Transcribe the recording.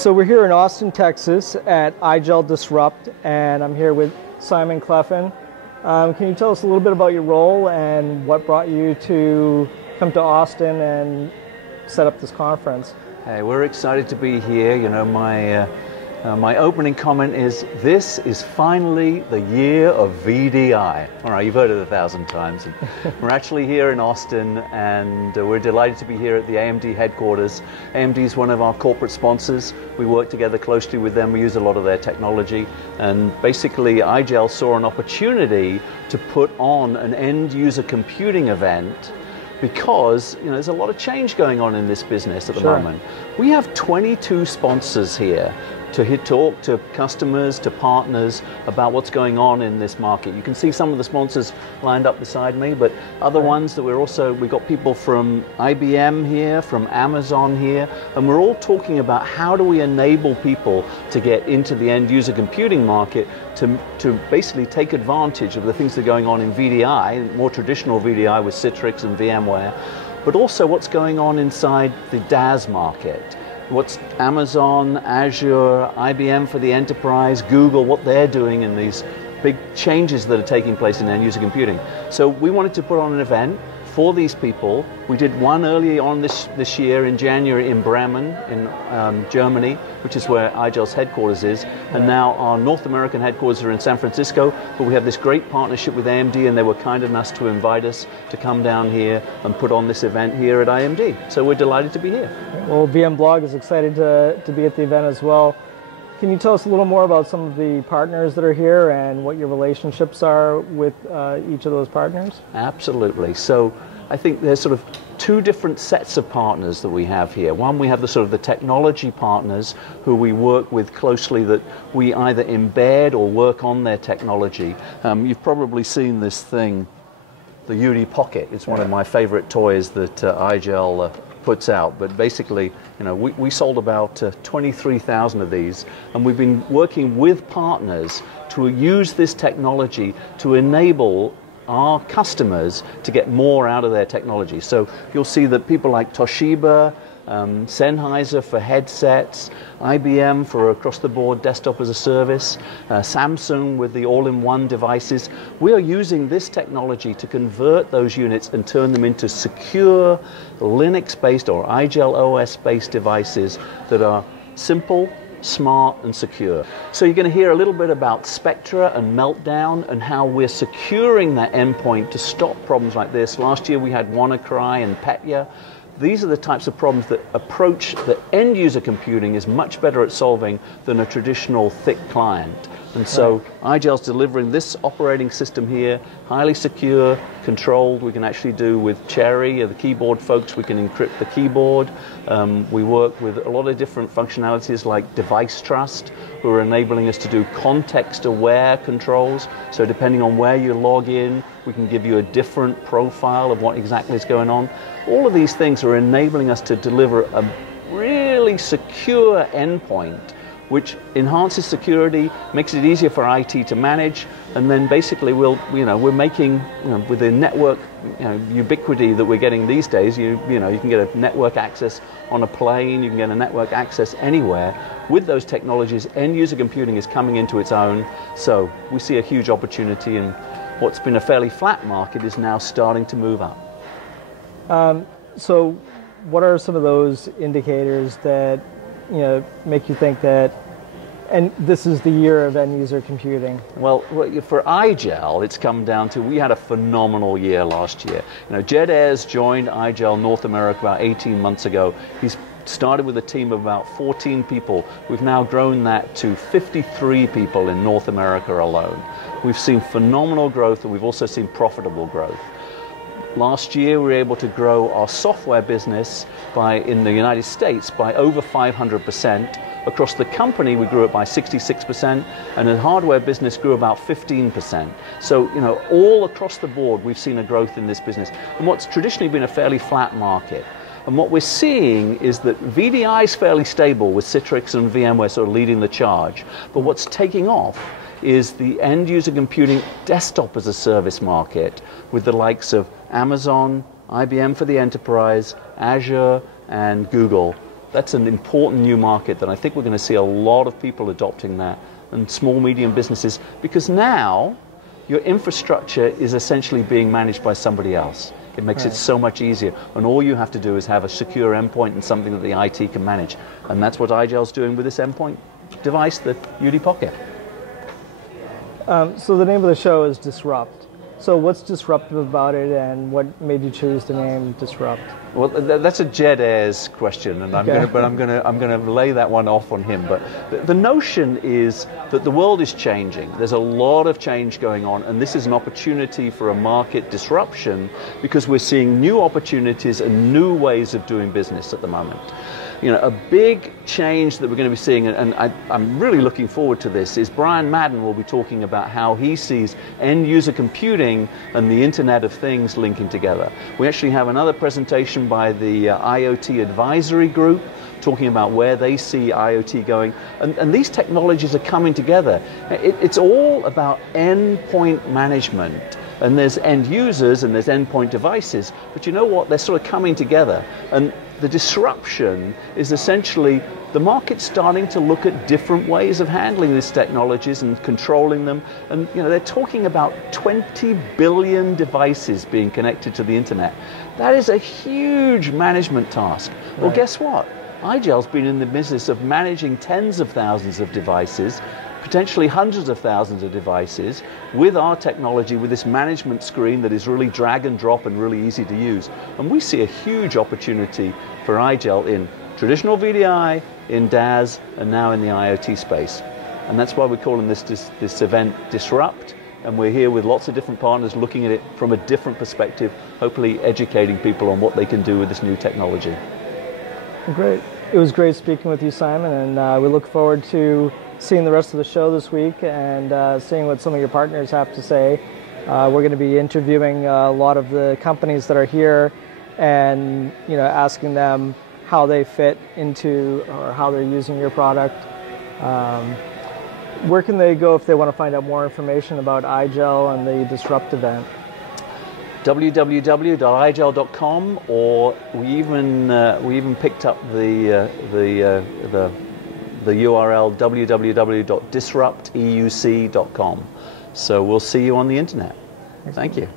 So we're here in Austin, Texas at IGEL Disrupt, and I'm here with Simon Clephan. Can you tell us a little bit about your role and what brought you to come to Austin and set up this conference? Hey, we're excited to be here. You know, my opening comment is, this is finally the year of VDI. All right, you've heard it 1,000 times. We're actually here in Austin, and we're delighted to be here at the AMD Headquarters. AMD is one of our corporate sponsors. We work together closely with them. We use a lot of their technology. And basically, IGEL saw an opportunity to put on an end-user computing event because there's a lot of change going on in this business at the moment. We have 22 sponsors here to talk to customers, to partners about what's going on in this market. You can see some of the sponsors lined up beside me, but other ones that we've got people from IBM here, from Amazon here, and we're all talking about how do we enable people to get into the end user computing market to basically take advantage of the things that are going on in VDI, more traditional VDI with Citrix and VMware, but also what's going on inside the DaaS market. What's Amazon, Azure, IBM for the enterprise, Google, what they're doing in these big changes that are taking place in end user computing. So we wanted to put on an event for these people. We did one early on this year in January in Bremen in Germany, which is where IGEL's headquarters is, and now our North American headquarters are in San Francisco, but we have this great partnership with AMD, and they were kind enough to invite us to come down here and put on this event here at AMD. So we're delighted to be here. Well, VMblog is excited to be at the event as well. Can you tell us a little more about some of the partners that are here and what your relationships are with each of those partners? Absolutely. So I think there's sort of two different sets of partners that we have here. One, we have the sort of the technology partners who we work with closely, that we either embed or work on their technology. You've probably seen this thing, the UD Pocket. It's one of my favorite toys that IGEL puts out, but basically, we sold about 23,000 of these, and we've been working with partners to use this technology to enable our customers to get more out of their technology. So you'll see that people like Toshiba, Sennheiser for headsets, IBM for across-the-board desktop as a service, Samsung with the all-in-one devices. We are using this technology to convert those units and turn them into secure Linux-based or IGEL OS-based devices that are simple, smart and secure. So you're going to hear a little bit about Spectra and Meltdown and how we're securing that endpoint to stop problems like this. Last year we had WannaCry and Petya. These are the types of problems that approach the end user computing is much better at solving than a traditional thick client. And so IGEL's delivering this operating system here, highly secure, controlled. We can actually do with Cherry, the keyboard folks, we can encrypt the keyboard. We work with a lot of different functionalities like device trust, who are enabling us to do context-aware controls. So depending on where you log in, we can give you a different profile of what exactly is going on. All of these things are enabling us to deliver a really secure endpoint, which enhances security, makes it easier for IT to manage, and then basically we're making, with the network ubiquity that we're getting these days, you can get a network access on a plane, you can get a network access anywhere. With those technologies, end user computing is coming into its own, so we see a huge opportunity, and what's been a fairly flat market is now starting to move up. So what are some of those indicators that make you think that, and this is the year of end user computing? Well, for IGEL, it's come down to, we had a phenomenal year last year. Jed Ayers joined IGEL North America about 18 months ago. He's started with a team of about 14 people. We've now grown that to 53 people in North America alone. We've seen phenomenal growth, and we've also seen profitable growth. Last year, we were able to grow our software business in the United States by over 500%. Across the company, we grew it by 66%, and the hardware business grew about 15%. So, all across the board, we've seen a growth in this business. And what's traditionally been a fairly flat market. And what we're seeing is that VDI is fairly stable, with Citrix and VMware sort of leading the charge. But what's taking off is the end user computing desktop as a service market, with the likes of Amazon, IBM for the enterprise, Azure, and Google That's an important new market that I think we're going to see a lot of people adopting that, and small, medium businesses, because now your infrastructure is essentially being managed by somebody else. It makes it so much easier, and all you have to do is have a secure endpoint and something that the IT can manage. And that's what IGEL's doing with this endpoint device, the UD Pocket. So the name of the show is Disrupt. So what's disruptive about it, and what made you choose the name Disrupt? Well, that's a Jed Ayers question, and I'm going to lay that one off on him. But the notion is that the world is changing. There's a lot of change going on, and this is an opportunity for a market disruption because we're seeing new opportunities and new ways of doing business at the moment. You know, a big change that we're going to be seeing, and I'm really looking forward to this, is Brian Madden will be talking about how he sees end-user computing and the Internet of Things linking together. We actually have another presentation by the IoT Advisory Group talking about where they see IoT going, and these technologies are coming together. It's all about endpoint management. And there's end users and there's endpoint devices, but you know what? They're sort of coming together. And the disruption is essentially the market's starting to look at different ways of handling these technologies and controlling them. And you know, they're talking about 20 billion devices being connected to the internet. That is a huge management task. Right. Well, guess what? IGEL's been in the business of managing tens of thousands of devices, potentially hundreds of thousands of devices, with our technology, with this management screen that is really drag and drop and really easy to use. And we see a huge opportunity for IGEL in traditional VDI, in DAS, and now in the IoT space. And that's why we're calling this event Disrupt. And we're here with lots of different partners looking at it from a different perspective, hopefully educating people on what they can do with this new technology. Great. It was great speaking with you, Simon, and we look forward to seeing the rest of the show this week and seeing what some of your partners have to say. We're going to be interviewing a lot of the companies that are here and asking them how they fit into or how they're using your product. Where can they go if they want to find out more information about IGEL and the Disrupt event? www.igel.com, or we even picked up the URL www.disrupteuc.com. So we'll see you on the internet. Thank you.